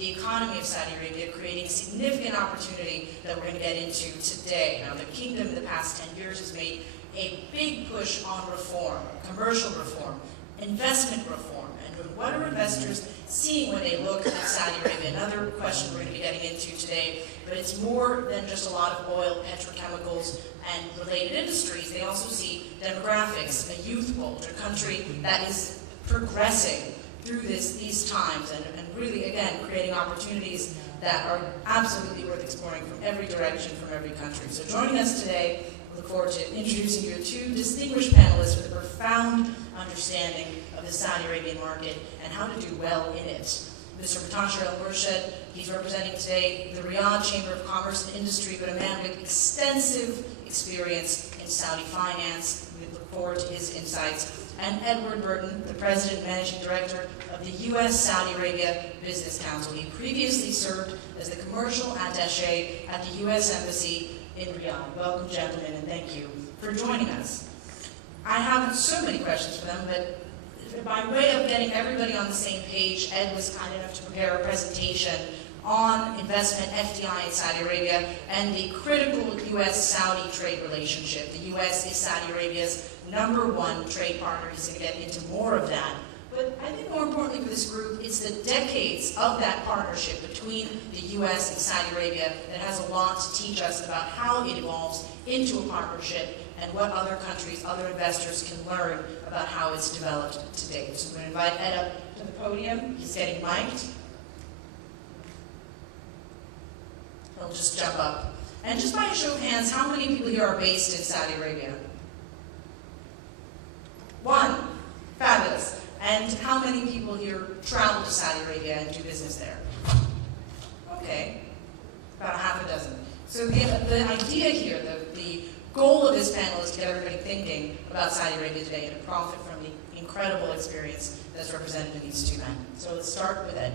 the economy of Saudi Arabia, creating significant opportunity that we're going to get into today. Now, the kingdom in the past 10 years has made a big push on reform, commercial reform, investment reform, and what are investors seeing when they look at Saudi Arabia? Another question we're going to be getting into today, but it's more than just a lot of oil, petrochemicals, and related industries. They also see demographics, a youthful, a country that is progressing through these times and really, again, creating opportunities that are absolutely worth exploring from every direction, from every country. So joining us today, I look forward to introducing you to two distinguished panelists with a profound understanding of the Saudi Arabian market and how to do well in it. Mr. Mutashir Al-Murshid, he's representing today the Riyadh Chamber of Commerce and Industry, but a man with extensive experience in Saudi finance. We look forward to his insights. And Edward Burton, the President and Managing Director of the U.S. Saudi Arabia Business Council. He previously served as the Commercial Attaché at the U.S. Embassy in Riyadh. Welcome, gentlemen, and thank you for joining us. I have so many questions for them, but by way of getting everybody on the same page, Ed was kind enough to prepare a presentation on investment, FDI in Saudi Arabia, and the critical U.S.-Saudi trade relationship. The U.S. is Saudi Arabia's #1 trade partner. He's going to get into more of that. But I think more importantly for this group, it's the decades of that partnership between the U.S. and Saudi Arabia that has a lot to teach us about how it evolves into a partnership and what other countries, other investors can learn about how it's developed to date. So I'm going to invite Ed up to the podium. He's getting mic'd. He'll just jump up. And just by a show of hands, how many people here are based in Saudi Arabia? One. Fabulous. And how many people here travel to Saudi Arabia and do business there? Okay. About half a dozen. So the idea here, the goal of this panel is to get everybody thinking about Saudi Arabia today and to profit from the incredible experience that's represented in these two men. So let's start with Ed.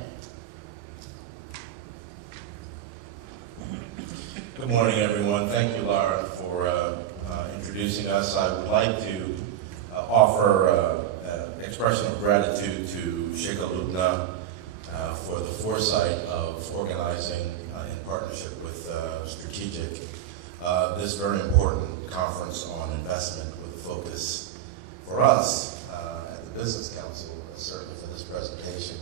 Good morning, everyone. Thank you, Lara, for introducing us. I would like to offer expression of gratitude to Sheikh Al-Lubna for the foresight of organizing in partnership with Strategic this very important conference on investment with a focus for us at the Business Council, certainly for this presentation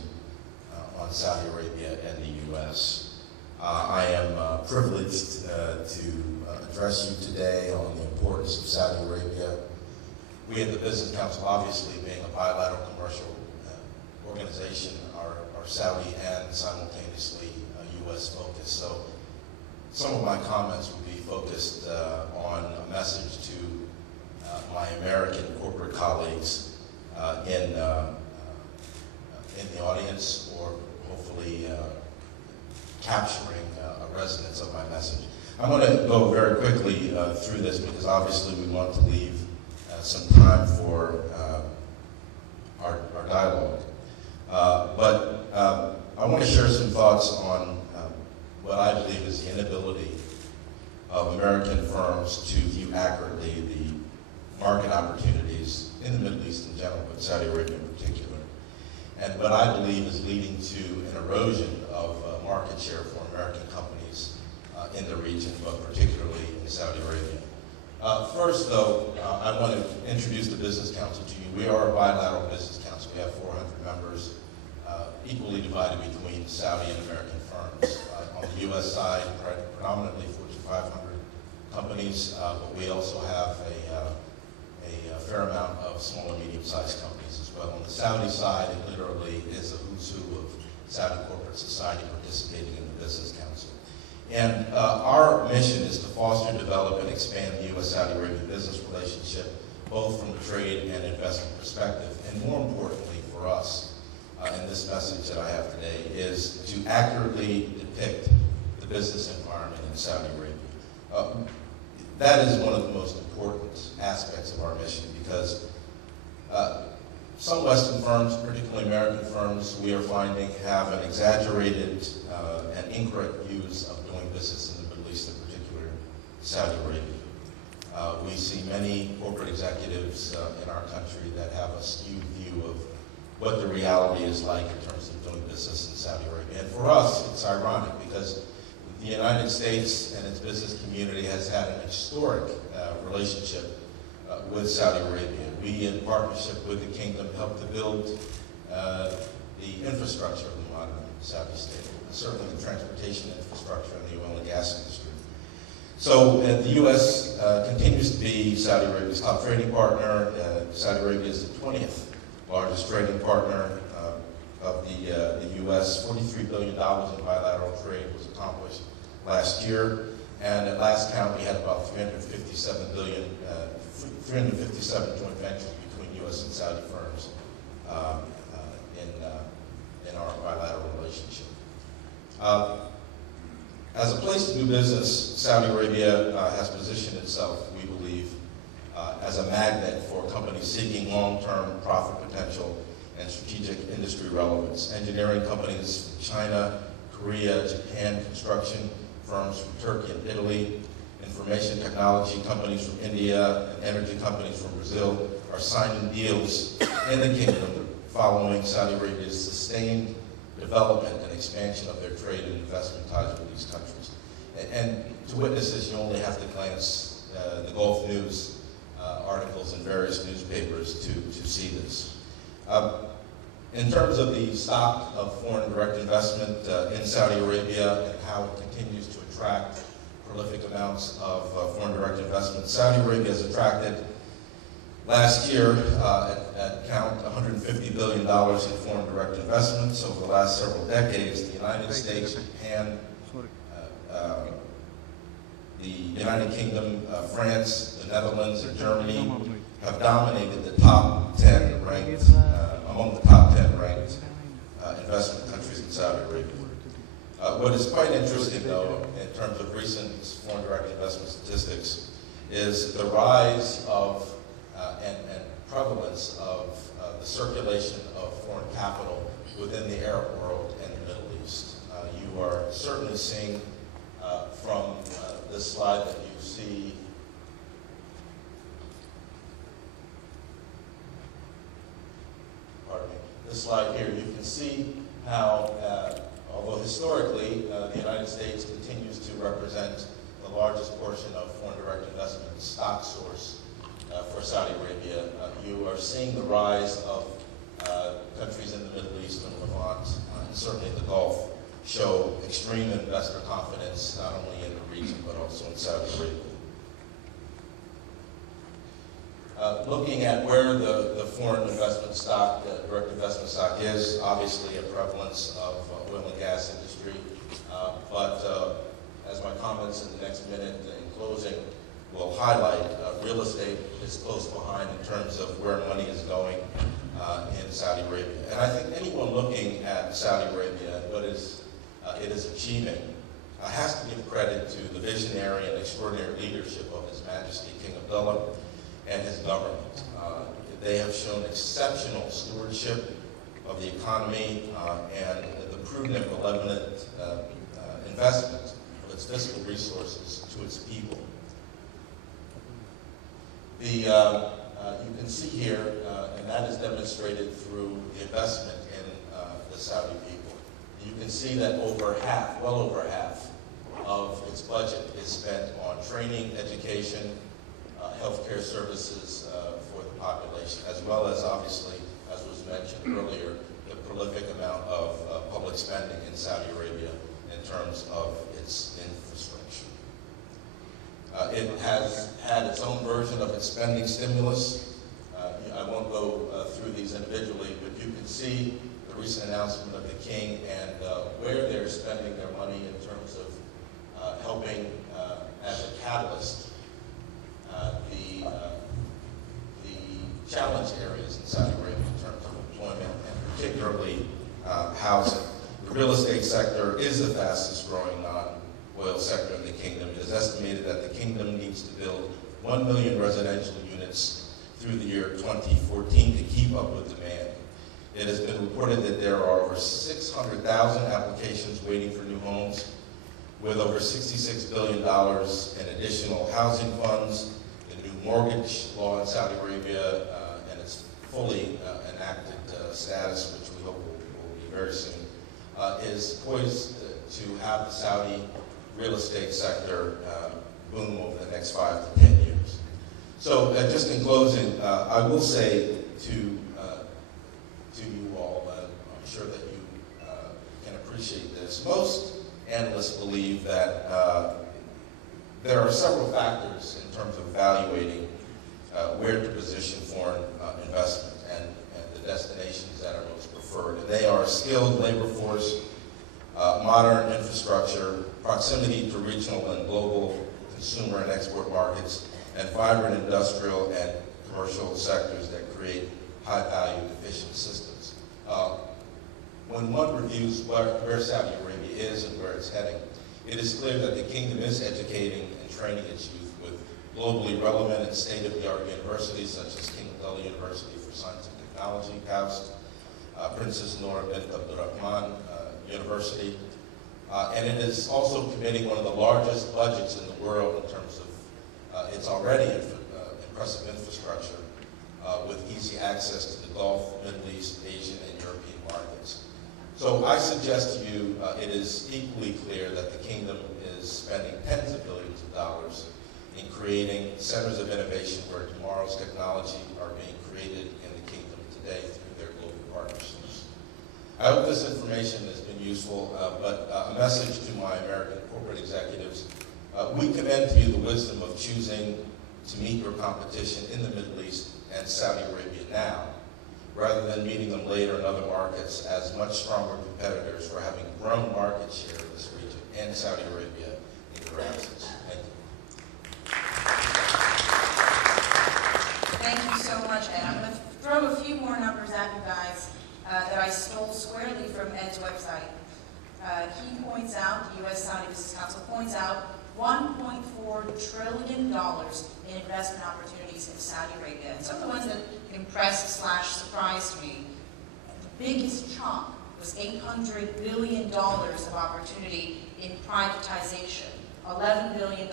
on Saudi Arabia and the U.S. I am privileged to address you today on the importance of Saudi Arabia. We at the Business Council, obviously being a bilateral commercial organization, are Saudi and simultaneously U.S. focused. So some of my comments will be focused on a message to my American corporate colleagues in the audience, or hopefully capturing a resonance of my message. I'm going to go very quickly through this because obviously we want to leave some time for our dialogue. But I want to share some thoughts on what I believe is the inability of American firms to view accurately the market opportunities in the Middle East in general, but Saudi Arabia in particular, and what I believe is leading to an erosion of market share for American companies in the region, but particularly in Saudi Arabia. First, though, I want to introduce the Business Council to you. We are a bilateral business council. We have 400 members, equally divided between Saudi and American firms. On the U.S. side, predominantly Fortune 500 companies, but we also have a fair amount of small and medium-sized companies as well. On the Saudi side, it literally is a who's who of Saudi corporate society participating in the Business Council. And our mission is to foster, develop, and expand the U.S.-Saudi Arabia business relationship, both from a trade and investment perspective. And more importantly for us, in this message that I have today, is to accurately depict the business environment in Saudi Arabia. That is one of the most important aspects of our mission, because some Western firms, particularly American firms, we are finding have an exaggerated and incorrect views of doing business in the Middle East, in particular Saudi Arabia. We see many corporate executives in our country that have a skewed view of what the reality is like in terms of doing business in Saudi Arabia. And for us, it's ironic because the United States and its business community has had an historic relationship with Saudi Arabia. We, in partnership with the kingdom, helped to build the infrastructure of the modern Saudi state, certainly the transportation infrastructure and the oil and gas industry. So the U.S. Continues to be Saudi Arabia's top trading partner. Saudi Arabia is the 20th largest trading partner of the U.S. $43 billion in bilateral trade was accomplished last year, and at last count we had about 357 joint ventures between U.S. and Saudi firms in our bilateral relationship. As a place to do business, Saudi Arabia has positioned itself, we believe, as a magnet for companies seeking long-term profit potential and strategic industry relevance. Engineering companies from China, Korea, Japan, construction firms from Turkey and Italy, information technology companies from India, and energy companies from Brazil are signing deals in the kingdom following Saudi Arabia's sustained development and expansion of their trade and investment ties with these countries. And to witness this, you only have to glance the Gulf News articles in various newspapers to see this. In terms of the stock of foreign direct investment in Saudi Arabia and how it continues to attract prolific amounts of foreign direct investment, Saudi Arabia has attracted last year, at count, $150 billion in foreign direct investments over the last several decades. The United States, Japan, the United Kingdom, France, the Netherlands, and Germany have dominated the top 10 ranked, among the top 10 ranked investment countries in Saudi Arabia. What is quite interesting, though, in terms of recent foreign direct investment statistics, is the rise of and prevalence of the circulation of foreign capital within the Arab world and the Middle East. You are certainly seeing from this slide that you see this slide here, you can see how, although historically the United States continues to represent the largest portion of foreign direct investment stock source for Saudi Arabia, you are seeing the rise of countries in the Middle East and Levant, and certainly the Gulf, show extreme investor confidence, not only in the region, but also in Saudi Arabia. Looking at where the foreign investment stock, direct investment stock is, obviously a prevalence of oil and gas industry, but as my comments in the next minute in closing will highlight, real estate is close behind in terms of where money is going in Saudi Arabia. And I think anyone looking at Saudi Arabia and what it is achieving has to give credit to the visionary and extraordinary leadership of His Majesty King Abdullah and his government. They have shown exceptional stewardship of the economy and the prudent and benevolent investment of its fiscal resources to its people. You can see here, and that is demonstrated through the investment in the Saudi people. You can see that over half, well over half, of its budget is spent on training, education, healthcare services for the population, as well as, obviously, as was mentioned earlier, the prolific amount of public spending in Saudi Arabia in terms of its infrastructure. It has had its own version of its spending stimulus. I won't go through these individually, but you can see the recent announcement of the King and where they're spending their money in terms of helping as a catalyst the challenge areas in Saudi Arabia in terms of employment and particularly housing. The real estate sector is the fastest growing non-oil sector in the kingdom. It is estimated that the kingdom needs to build 1 million residential units through the year 2014 to keep up with demand. It has been reported that there are over 600,000 applications waiting for new homes, with over $66 billion in additional housing funds, the new mortgage law in Saudi Arabia, and its fully enacted status, which we hope will be very soon, is poised to have the Saudi real estate sector boom over the next 5 to 10 years. So just in closing, I will say to you all, I'm sure that you can appreciate this. Most analysts believe that there are several factors in terms of evaluating where to position foreign investment and the destinations that are most preferred. And they are skilled labor force, modern infrastructure, proximity to regional and global consumer and export markets, and vibrant industrial and commercial sectors that create high-value, efficient systems. When one reviews where Saudi Arabia is and where it's heading, it is clear that the kingdom is educating and training its youth with globally relevant and state-of-the-art universities such as King Abdullah University for Science and Technology, KAUST, Princess Noor bint Abdurrahman University, and it is also committing one of the largest budgets in the world in terms of its already impressive infrastructure with easy access to the Gulf, Middle East, Asian, and European markets. So I suggest to you it is equally clear that the kingdom is spending tens of billions of dollars in creating centers of innovation where tomorrow's technology are being created in the kingdom today through their global partnerships. I hope this information has been useful, but a message to my American corporate executives. We commend to you the wisdom of choosing to meet your competition in the Middle East and Saudi Arabia now, rather than meeting them later in other markets as much stronger competitors for having grown market share in this region and Saudi Arabia in your absence. Thank you. Thank you so much, Ed. I'm going to throw a few more numbers at you guys that I stole squarely from Ed's website. He points out, the U.S. Saudi Business Council points out, $1.4 trillion in investment opportunities in Saudi Arabia. And some of the ones that impressed/surprised me, the biggest chunk was $800 billion of opportunity in privatization, $11 billion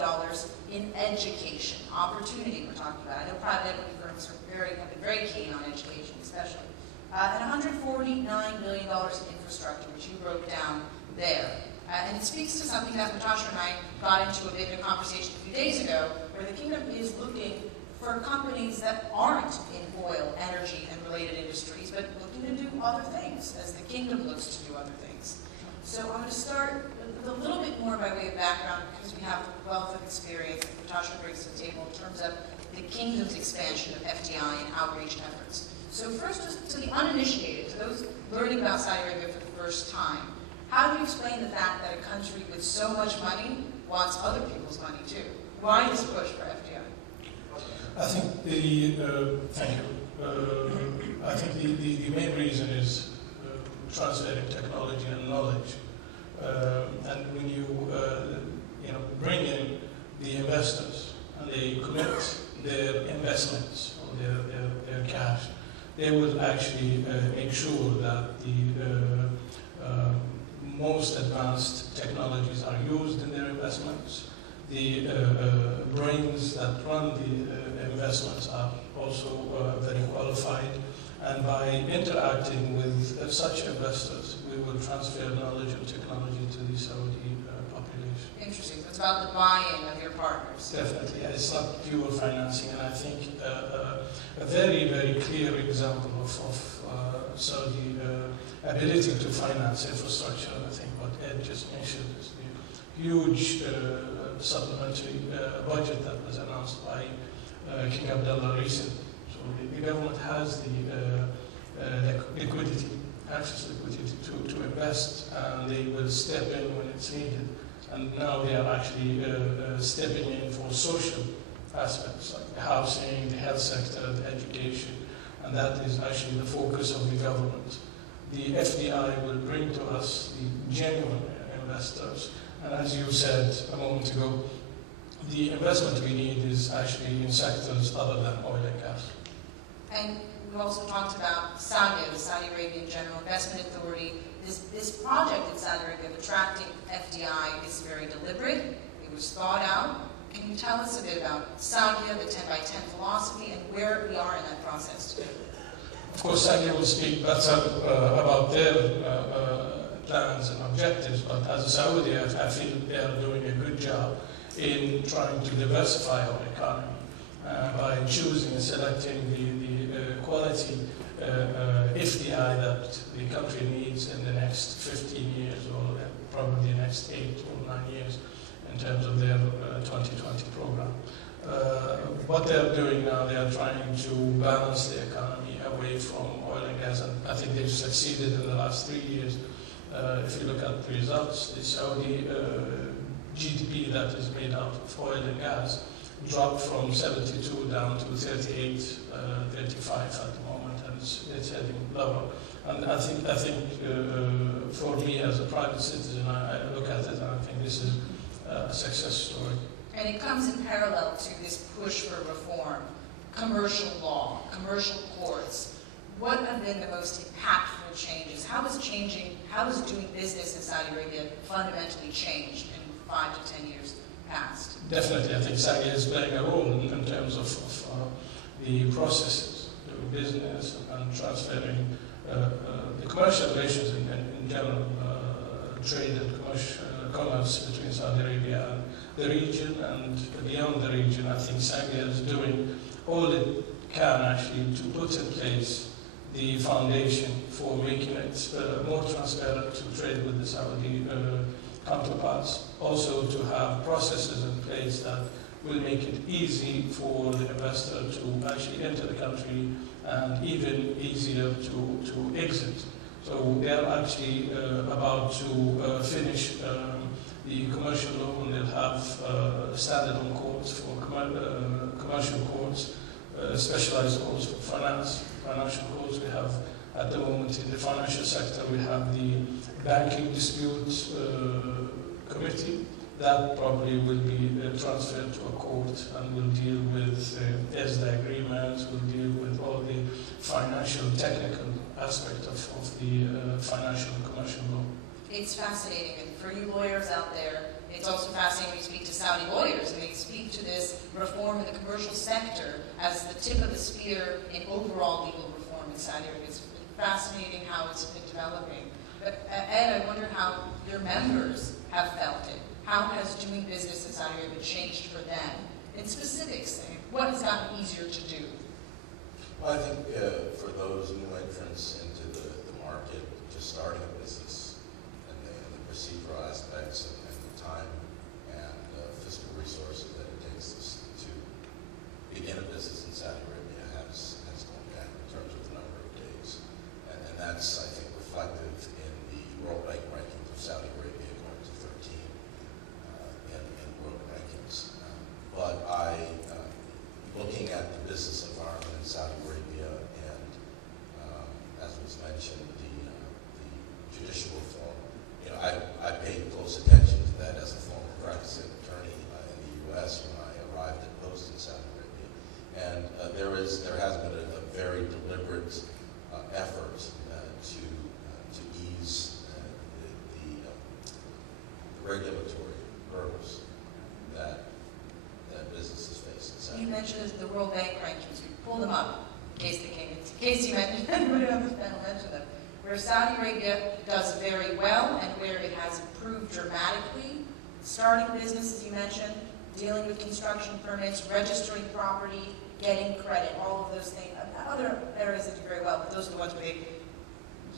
in education, opportunity we're talking about. I know private equity firms have been very keen on education especially. And $149 billion in infrastructure, which you broke down there. And it speaks to something that Natasha and I got into a bit of a conversation a few days ago, where the kingdom is looking for companies that aren't in oil, energy, and related industries, but looking to do other things, as the kingdom looks to do other things. So I'm going to start with a little bit more by way of background, because we have a wealth of experience that Natasha brings to the table in terms of the kingdom's expansion of FDI and outreach efforts. So first, just to the uninitiated, to those learning about Saudi Arabia for the first time, how do you explain the fact that a country with so much money wants other people's money too? Why this push for FDI? I think thank you. I think the main reason is translating technology and knowledge. And when you bring in the investors and they commit their investments or their cash, they will actually make sure that the most advanced technologies are used in their investments. The brains that run the investments are also very qualified. And by interacting with such investors, we will transfer knowledge and technology to the Saudi population. Interesting. So it's about the buy-in of your partners. Definitely. It's not pure financing. And I think a very, very clear example of Saudi ability to finance infrastructure, I think what Ed just mentioned, is the huge supplementary budget that was announced by King Abdullah recently. So the government has the liquidity, access liquidity to invest, and they will step in when it's needed. And now they are actually stepping in for social aspects like the housing, the health sector, the education, and that is actually the focus of the government. The FDI will bring to us the genuine investors, and as you said a moment ago, the investment we need is actually in sectors other than oil and gas. And we also talked about SAGA, the Saudi Arabian General Investment Authority. This project in Saudi Arabia of attracting FDI is very deliberate. It was thought out. Can you tell us a bit about SAGA, the 10 by 10 philosophy, and where we are in that process today? Of course, Saudi will speak better about their plans and objectives, but as a Saudi, I feel they are doing a good job in trying to diversify our economy by choosing and selecting the quality FDI that the country needs in the next 15 years or probably the next 8 or 9 years in terms of their 2020 program. What they're doing now, they are trying to balance the economy away from oil and gas, and I think they've succeeded in the last 3 years. If you look at the results, the Saudi GDP that is made out of oil and gas dropped from 72 down to 38, 35 at the moment, and it's heading lower. And I think for me as a private citizen, I look at it and I think this is a success story. And it comes in parallel to this push for reform, commercial law, commercial courts. What have been the most impactful changes? How is doing business in Saudi Arabia fundamentally changed in 5 to 10 years past? Definitely, I think Saudi is playing a role in terms of the processes, doing business and transferring the commercial relations in general, trade and commerce between Saudi Arabia and the region and beyond the region. I think Saudi is doing all it can actually to put in place the foundation for making it more transparent to trade with the Saudi counterparts. Also to have processes in place that will make it easy for the investor to actually enter the country and even easier to exit. So they are actually about to finish the commercial law, and they'll have standalone courts for commercial courts, specialized courts for financial courts. We have, at the moment, in the financial sector, we have the banking dispute committee that probably will be transferred to a court and will deal with ESDA agreements, will deal with all the financial technical aspect of the financial and commercial law. It's fascinating, and for you lawyers out there, it's also fascinating when you speak to Saudi lawyers, and they speak to this reform in the commercial sector as the tip of the spear in overall legal reform in Saudi Arabia. It's fascinating how it's been developing. But Ed, I wonder how your members have felt it. How has doing business in Saudi Arabia changed for them? In specifics, what has gotten easier to do? Well, I think for those new entrants into the market, just starting a business and the procedural aspects and the time and fiscal resources that it takes to begin a business in Saudi Arabia has gone down in terms of the number of days. And that's, I think, reflective in the World Bank rankings of Saudi Arabia going to 13 in world rankings. But looking at the business environment in Saudi Arabia and, as was mentioned, the judicial reform, I paid close attention to that as a former practicing attorney in the U.S. when I arrived at post in Saudi Arabia. And there has been a very deliberate effort to ease the regulatory hurdles that businesses face in Saudi Arabia. You mentioned the World Bank rankings. We pulled them up in case you mentioned anybody on this panel mentioned them. Where Saudi Arabia does very well and where it has improved dramatically, starting business, as you mentioned, dealing with construction permits, registering property, getting credit, all of those things. Other areas that do very well, but those are the ones where they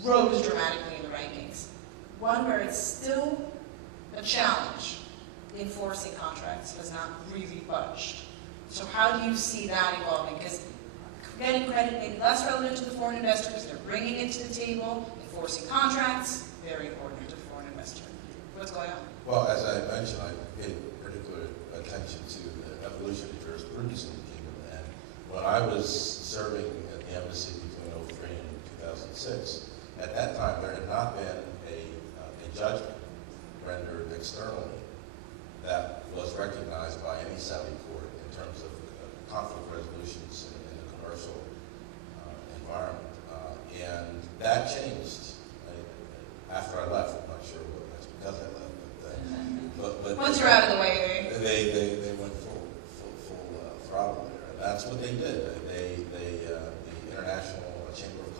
rose dramatically in the rankings. One where it's still a challenge, enforcing contracts has not really budged. So how do you see that evolving? Because getting credit may be less relevant to the foreign investor because they're bringing it to the table. Enforcing contracts, very important to the foreign investor. What's going on? Well, as I mentioned, I paid particular attention to the evolution of jurisprudence in the kingdom. And when I was serving at the embassy between 2003 and 2006, at that time there had not been a judgment rendered externally that was recognized by any Saudi court in terms of conflict resolutions in the commercial environment. And that changed after I left. I'm not sure whether that's because I left, but once you're out of the way, they went full throttle there. And that's what they did. The International Chamber of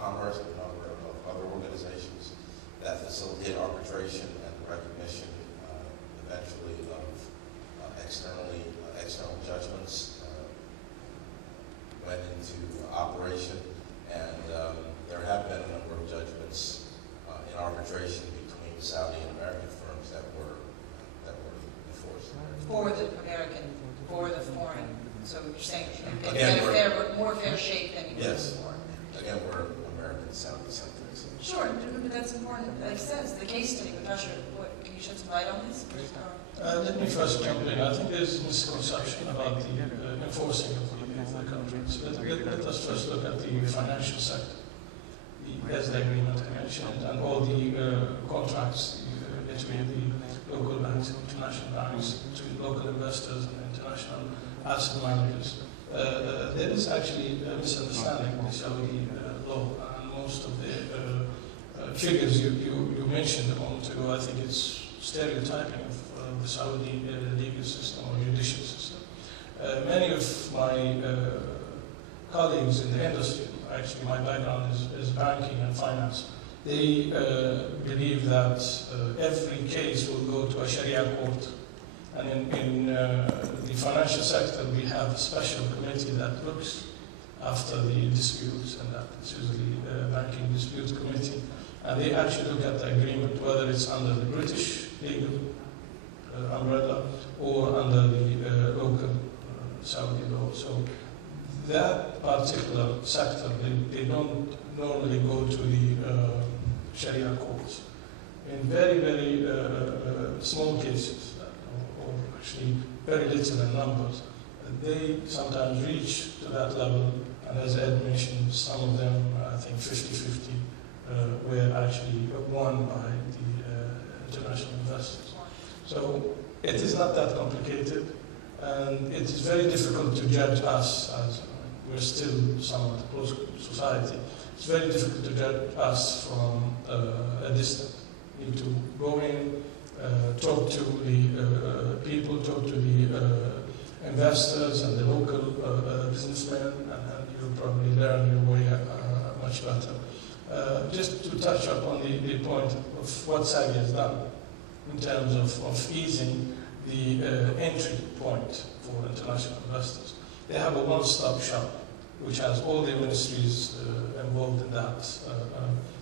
the Saudi sector. Sure, but that's important. Like I said, it's the case study, but Usher, what, can you shed some light on this? Let me first jump in. I think there's a misconception about the enforcing of the contracts. Let us first look at the financial sector, as the agreement I mentioned, and all the contracts between the local banks and international banks, between local investors and international asset managers. There is actually a misunderstanding of the Saudi law, and most of the figures you mentioned a moment ago, I think it's stereotyping of the Saudi legal system or judicial system. Many of my colleagues in the industry, actually my background is banking and finance, they believe that every case will go to a Sharia court. And in the financial sector, we have a special committee that looks after the disputes, and that is usually the Banking Dispute Committee. And they actually look at the agreement, whether it's under the British legal umbrella or under the local Saudi law. So that particular sector, they don't normally go to the Sharia courts. In very, very small cases, or actually very little in numbers, they sometimes reach to that level, and as Ed mentioned, some of them, I think 50-50, were actually won by the international investors. So it is not that complicated, and it is very difficult to judge us, as we're still somewhat a closed society. It's very difficult to judge us from a distance. You need to go in, talk to the people, talk to the investors and the local businessmen, and you'll probably learn your way much better. Just to touch upon the point of what Saudi has done in terms of easing the entry point for international investors. They have a one-stop shop, which has all the ministries involved in that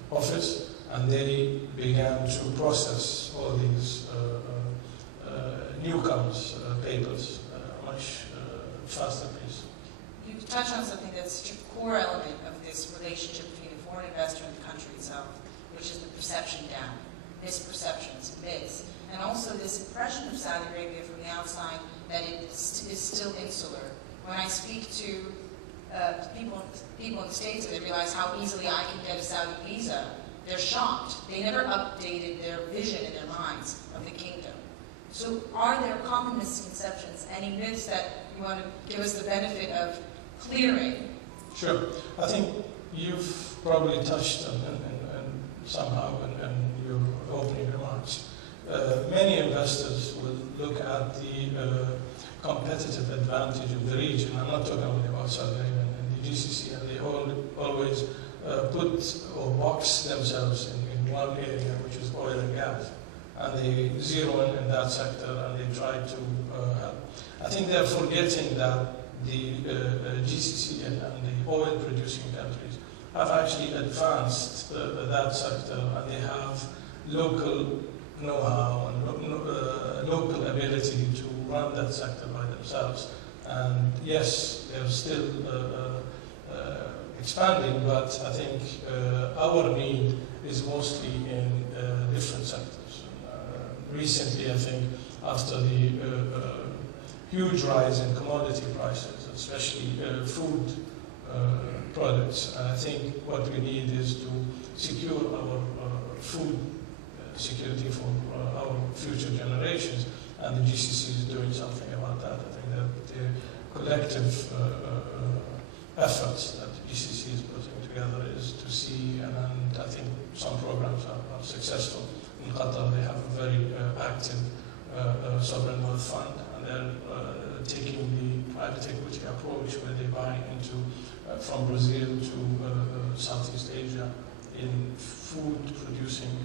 office, and they began to process all these newcomers' papers much faster pace. You touched on something that's such a core element of this relationship between the foreign investor and the country itself, which is the perception gap, misperceptions, myths, and also this impression of Saudi Arabia from the outside that it is still insular. When I speak to people in the States and they realize how easily I can get a Saudi visa, they're shocked. They never updated their vision in their minds of the kingdom. So are there common misconceptions, any myths that you want to give us the benefit of clearing? Sure. I think you've probably touched on somehow in your opening remarks. Many investors will look at the competitive advantage of the region. I'm not talking only about Saudi Arabia and the GCC, and they always put or box themselves in one area, which is oil and gas. And they zero in that sector, and they try to help. I think they're forgetting that the GCC and the oil-producing countries have actually advanced that sector, and they have local know-how and local ability to run that sector by themselves. And yes, they're still expanding, but I think our need is mostly in different sectors. Recently, I think, after the huge rise in commodity prices, especially food products, and I think what we need is to secure our food security for our future generations, and the GCC is doing something about that. I think that the collective efforts that the GCC is putting together is to see, and I think some programs are successful. In Qatar, they have a very active sovereign wealth fund, and they're taking the private equity approach where they buy into from Brazil to Southeast Asia in food-producing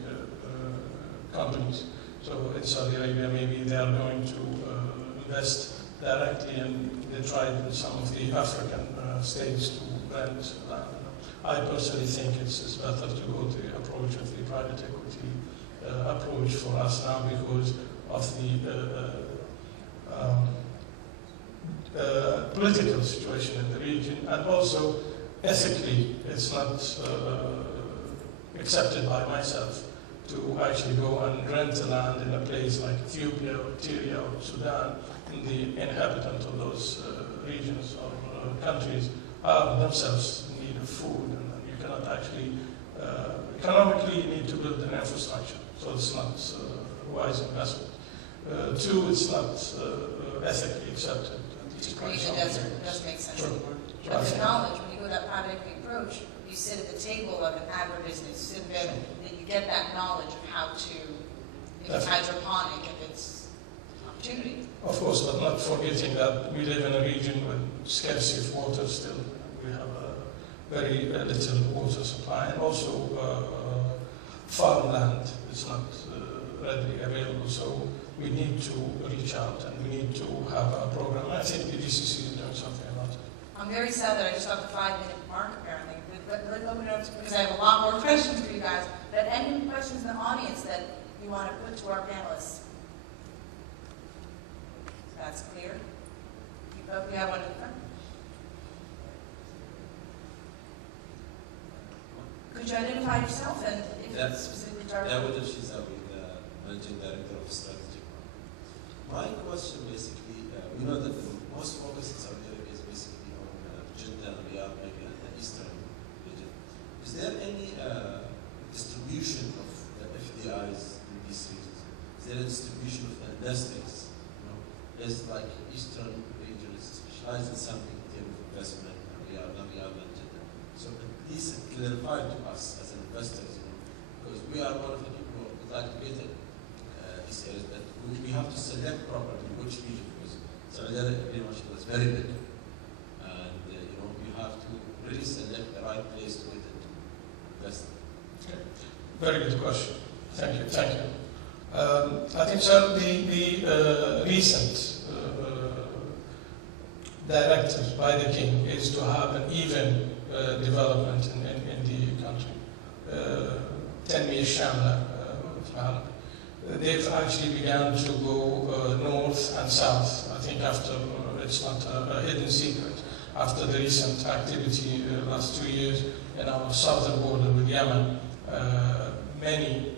companies. So in Saudi Arabia, maybe they are going to invest directly, and they tried in some of the African states to rent land. I personally think it's better to go to the approach of the private equity approach for us now because of the political situation in the region, and also ethically it's not accepted by myself to actually go and rent land in a place like Ethiopia or Eritrea or Sudan. And the inhabitants of those regions or countries are themselves in need of food, and you cannot actually, economically, you need to build an infrastructure, so it's not a wise investment. Two, it's not ethically accepted. To create a desert, it doesn't make sense Sure. anymore. Sure. But the knowledge, when you go that private equity approach, you sit at the table of an agribusiness, you sit there, and you get that knowledge of how to, if it's hydroponic, if it's opportunity. Of course, but not forgetting that we live in a region with scarcity of water still. We have a very little water supply, and also farmland is not readily available, so we need to reach out and we need to have a program. I think the GCC is doing something about it. I'm very sad that I just got the 5-minute mark apparently, but let's open it up because I have a lot more questions for you guys. But any questions in the audience that you want to put to our panelists? That's clear. We have one in the front. Could you identify yourself and if it's specifically targeted? Dawood Al-Shizawi, the Managing Director of Strategic Market. My question basically, we know that the most focus in Saudi Arabia is basically on Jeddah, Riyadh, maybe and the eastern region. Is there any distribution of the FDIs in these regions? Is there a distribution of the industries? Is like eastern region is specialized in something in terms of investment, Riyadh and Jeddah. So at least clarify to us as investors, because we are one of the people who would like to get in these areas, that we have to select properly which region, because Saudi Arabia pretty much is very big, and you have to really select the right place to get into invest. Okay. Very good question. Thank you. Thank you. I think, sir, the recent directive by the king is to have an even development in the country. Tanmiyah Shamla. They've actually begun to go north and south. I think after, it's not a hidden secret, after the recent activity last 2 years in our southern border with Yemen, many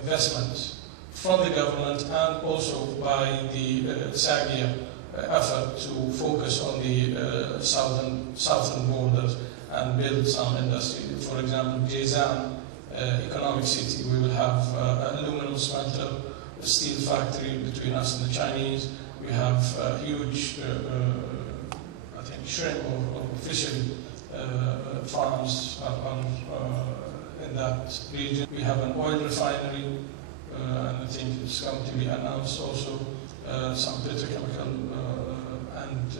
investments from the government and also by the SAGIA effort to focus on the southern borders and build some industry. For example, Jizan economic city, we will have an aluminum smelter, a steel factory between us and the Chinese. We have huge, I think, shrimp or fishery farms in that region. We have an oil refinery, and I think it's going to be announced also some petrochemical and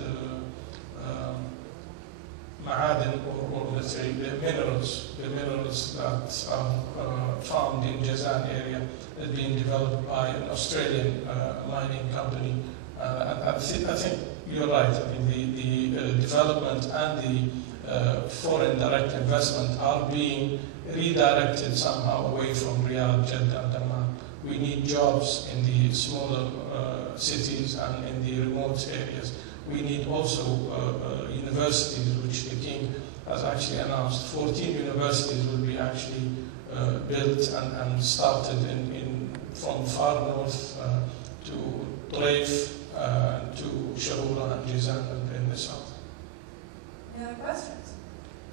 ma'adin, or let's say the minerals that are found in Jazan area are being developed by an Australian mining company. And I think you're right. I mean, the development and the foreign direct investment are being redirected somehow away from Riyadh, Jeddah, and Dammam. We need jobs in the smaller cities and in the remote areas. We need also universities, which the king has actually announced. 14 universities will be actually built and started from far north to Taif, to Sharura and Jizan in the south. Any other questions?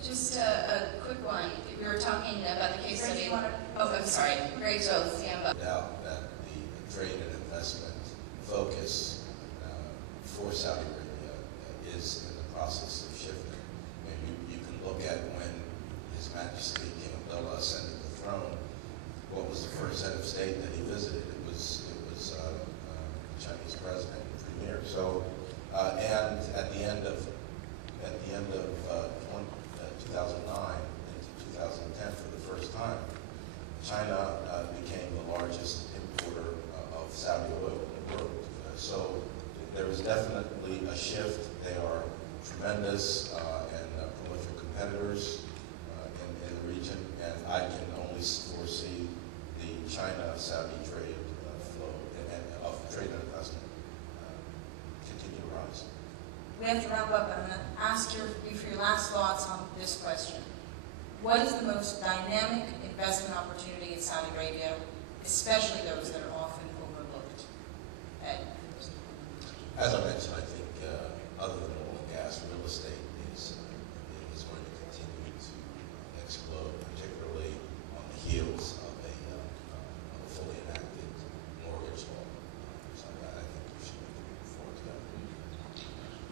Just a quick one. We were talking about the case study. Oh, I'm sorry. Great job, Siamba. Doubt that the trade and investment focus for Saudi Arabia is in the process of shifting. I mean, you can look at when His Majesty King Abdullah ascended the throne. What was the first head of state that he visited? It was the Chinese president and premier. So, and at the end of 2009 into 2010, for the first time, China became the largest importer of Saudi oil in the world. So there is definitely a shift. They are tremendous and prolific competitors in the region, and I can only foresee the China-Saudi trade flow and of trade and investment continue to rise. We have to wrap up. I'm going to ask you for your last thoughts on this question. what is the most dynamic investment opportunity in Saudi Arabia, especially those that are often overlooked? Ed? As I mentioned, I think other than oil and gas, real estate is going to continue to explode, particularly on the heels of a fully enacted mortgage law. So I think we should be looking forward to that.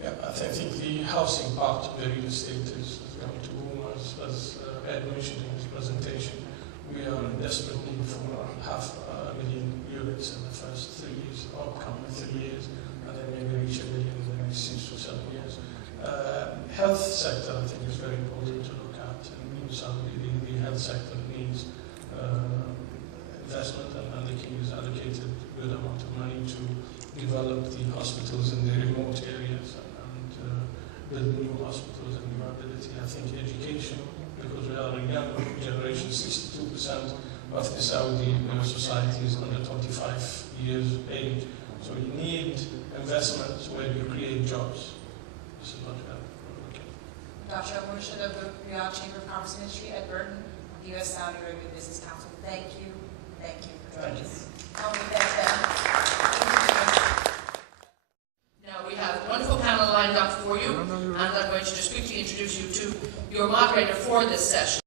Yeah, I think the housing part of the real estate is going to boom, as Ed mentioned in his presentation. We are in desperate need for 500,000 units in the first 3 years, or upcoming 3 years, and then maybe reach 1 million in the next 6 to 7 years. Health sector, I think, is very important to look at. And so the health sector needs investment, and the King has allocated a good amount of money to develop the hospitals in the remote areas and build new hospitals and new ability. I think education, because we are a young generation, 62% of the Saudi society is under 25 years age. So you need investments where you create jobs. This is what we have. Okay. Dr. Murshid of the Riyadh Chamber of Commerce and Industry, Ed Burton, U.S. Saudi Arabia Business Council. Thank you for joining us. I'll be back then. Now, we have a wonderful panel lined up for you, and I'm going to just quickly introduce you to your moderator for this session.